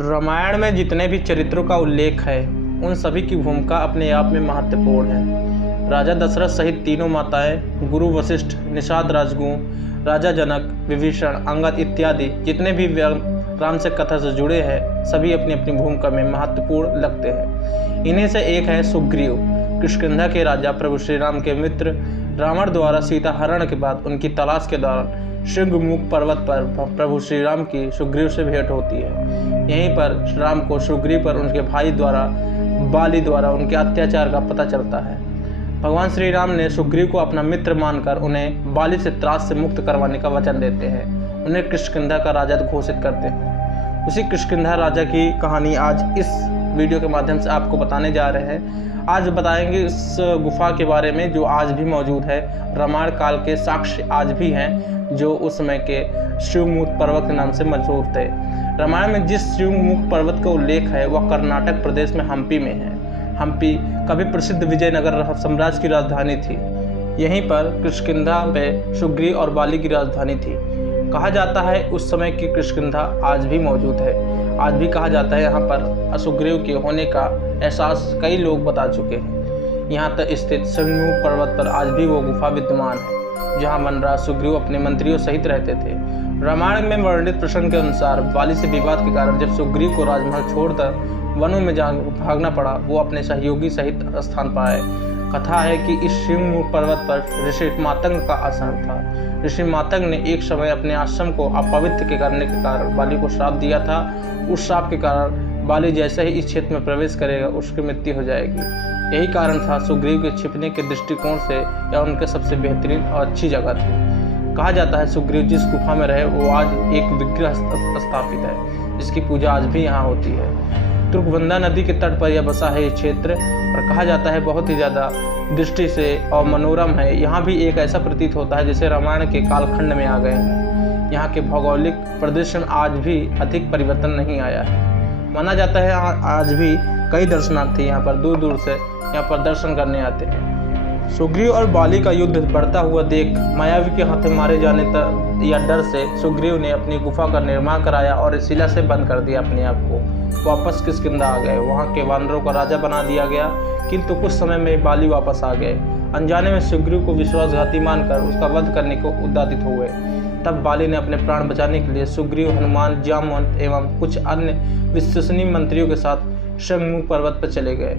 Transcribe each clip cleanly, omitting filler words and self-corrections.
रामायण में जितने भी चरित्रों का उल्लेख है उन सभी की भूमिका अपने आप में महत्वपूर्ण है। राजा दशरथ सहित तीनों माताएं, गुरु वशिष्ठ, निषाद राजगुह, राजा जनक, विभीषण, अंगद इत्यादि जितने भी राम से कथा से जुड़े हैं सभी अपनी अपनी भूमिका में महत्वपूर्ण लगते हैं। इन्हीं से एक है सुग्रीव, किष्किंधा के राजा, प्रभु श्री राम के मित्र। रावण द्वारा सीता हरण के बाद उनकी तलाश के दौरान शृंगमुख पर्वत पर प्रभु श्री राम की सुग्रीव से भेंट होती है। यहीं पर राम को सुग्रीव पर उनके भाई द्वारा बाली द्वारा उनके अत्याचार का पता चलता है। भगवान श्री राम ने सुग्रीव को अपना मित्र मानकर उन्हें बाली से त्रास से मुक्त करवाने का वचन देते हैं। उन्हें किष्किंधा का राजा घोषित करते हैं। उसी किष्किंधा राजा की कहानी आज इस वीडियो के माध्यम से आपको बताने जा रहे हैं। आज बताएंगे इस गुफा के बारे में जो आज भी मौजूद है। रामायण काल के साक्ष्य आज भी हैं जो उस समय के शिवमुख पर्वत के नाम से मशहूर थे। रामायण में जिस शिवमुख पर्वत का उल्लेख है वह कर्नाटक प्रदेश में हम्पी में है। हम्पी कभी प्रसिद्ध विजयनगर साम्राज्य की राजधानी थी। यहीं पर किष्किंधा में सुग्रीव और बाली की राजधानी थी। कहा जाता है उस समय की किष्किंधा आज भी मौजूद है। आज भी कहा जाता है यहाँ पर सुग्रीव के होने का एहसास कई लोग बता चुके हैं। यहाँ तक स्थित शिवमुख पर्वत पर आज भी वो गुफा विद्यमान है जहाँ वनराज सुग्रीव अपने मंत्रियों सहित रहते थे। रामायण में वर्णित प्रसंग के अनुसार बाली से विवाद के कारण जब सुग्रीव को राजमहल छोड़कर वनों में भागना पड़ा वो अपने सहयोगी सहित स्थान पाए। कथा है कि इस शिवमुख पर्वत पर ऋषि मातंग का आश्रम था। ऋषि मातंग ने एक समय अपने आश्रम को अपवित्र करने के कारण बाली को श्राप दिया था। उस श्राप के कारण बाली जैसे ही इस क्षेत्र में प्रवेश करेगा उसकी मृत्यु हो जाएगी। यही कारण था सुग्रीव के छिपने के दृष्टिकोण से यह उनके सबसे बेहतरीन और अच्छी जगह थी। कहा जाता है सुग्रीव जिस गुफा में रहे वो आज एक विग्रह स्थापित है जिसकी पूजा आज भी यहाँ होती है। तुर्कबंदा नदी के तट पर यह बसा है ये क्षेत्र और कहा जाता है बहुत ही ज़्यादा दृष्टि से और मनोरम है। यहाँ भी एक ऐसा प्रतीत होता है जैसे रामायण के कालखंड में आ गए हैं। यहाँ के भौगोलिक प्रदर्शन आज भी अधिक परिवर्तन नहीं आया है। माना जाता है आज भी कई दर्शनार्थी यहाँ पर दूर दूर से यहाँ पर दर्शन करने आते हैं। सुग्रीव और बाली का युद्ध बढ़ता हुआ देख मायावी के हाथों मारे जाने या डर से सुग्रीव ने अपनी गुफा का निर्माण कराया और शिला से बंद कर दिया अपने आप को। वापस किष्किंधा आ गए। वहाँ के वानरों का राजा बना दिया गया। किंतु कुछ समय में बाली वापस आ गए। अनजाने में सुग्रीव को विश्वासघाती मानकर उसका वध करने को उद्यत हुए। तब बाली ने अपने प्राण बचाने के लिए सुग्रीव, हनुमान, जामवंत एवं कुछ अन्य विश्वसनीय मंत्रियों के साथ शिवमुख पर्वत पर चले गए।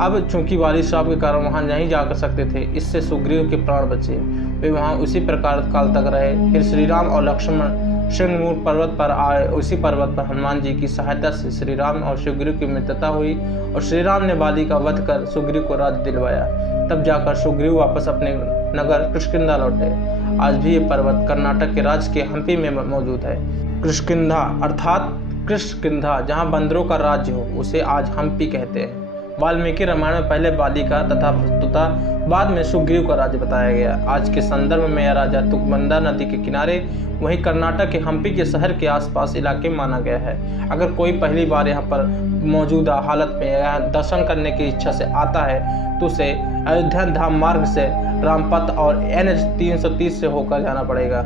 अब चूंकि बाली श्राप के कारण वहां नहीं जा कर सकते थे, इससे सुग्रीव के प्राण बचे। वे वहां उसी प्रकार काल तक रहे। फिर श्री राम और लक्ष्मण शिवमुख पर्वत पर आए। उसी पर्वत पर हनुमान जी की सहायता से श्री राम और सुग्रीव की मित्रता हुई और श्री राम ने बाली का वध कर सुग्रीव को राज्य दिलवाया। तब जाकर सुग्रीव वापस अपने नगर किष्किंधा लौटे। आज भी ये पर्वत कर्नाटक के राज्य के हम्पी में मौजूद है। किष्किंधा अर्थात किष्किंधा जहाँ बंदरों का राज्य हो उसे आज हम्पी कहते हैं। वाल्मीकि रामायण में पहले बाली का तथा प्रस्तुता बाद में सुग्रीव का राज्य बताया गया। आज के संदर्भ में यह राजा तुर्कबंदा नदी के किनारे वहीं कर्नाटक के हम्पी के शहर के आसपास इलाके में माना गया है। अगर कोई पहली बार यहाँ पर मौजूदा हालत में यहाँ दर्शन करने की इच्छा से आता है तो उसे अयोध्या धाम मार्ग से रामपथ और NH 330 से होकर जाना पड़ेगा।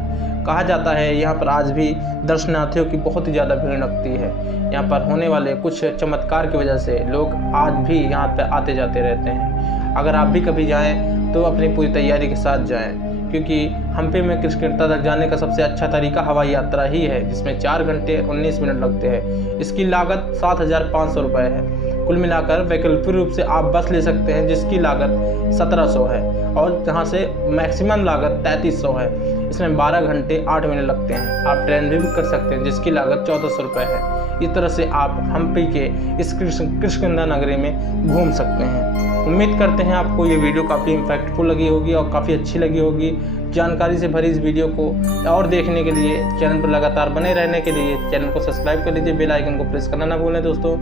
कहा जाता है यहाँ पर आज भी दर्शनार्थियों की बहुत ही ज़्यादा भीड़ लगती है। यहाँ पर होने वाले कुछ चमत्कार की वजह से लोग आज भी यहाँ पर आते जाते रहते हैं। अगर आप भी कभी जाएं तो अपनी पूरी तैयारी के साथ जाएं, क्योंकि हम्पी में किष्किंधा तक जाने का सबसे अच्छा तरीका हवाई यात्रा ही है जिसमें 4 घंटे 19 मिनट लगते हैं। इसकी लागत 7,500 रुपये है। कुल मिलाकर वैकल्पिक रूप से आप बस ले सकते हैं जिसकी लागत 1700 है और जहां से मैक्सिमम लागत 3300 है। इसमें 12 घंटे 8 मिनट लगते हैं। आप ट्रेन भी बुक कर सकते हैं जिसकी लागत 1400 रुपये है। इस तरह से आप हम्पी के इस किष्किंधा नगरी में घूम सकते हैं। उम्मीद करते हैं आपको ये वीडियो काफ़ी इम्पैक्टफुल लगी होगी और काफ़ी अच्छी लगी होगी। जानकारी से भरी इस वीडियो को और देखने के लिए चैनल पर लगातार बने रहने के लिए चैनल को सब्सक्राइब कर लीजिए। बेल आइकन को प्रेस करना ना भूलें दोस्तों।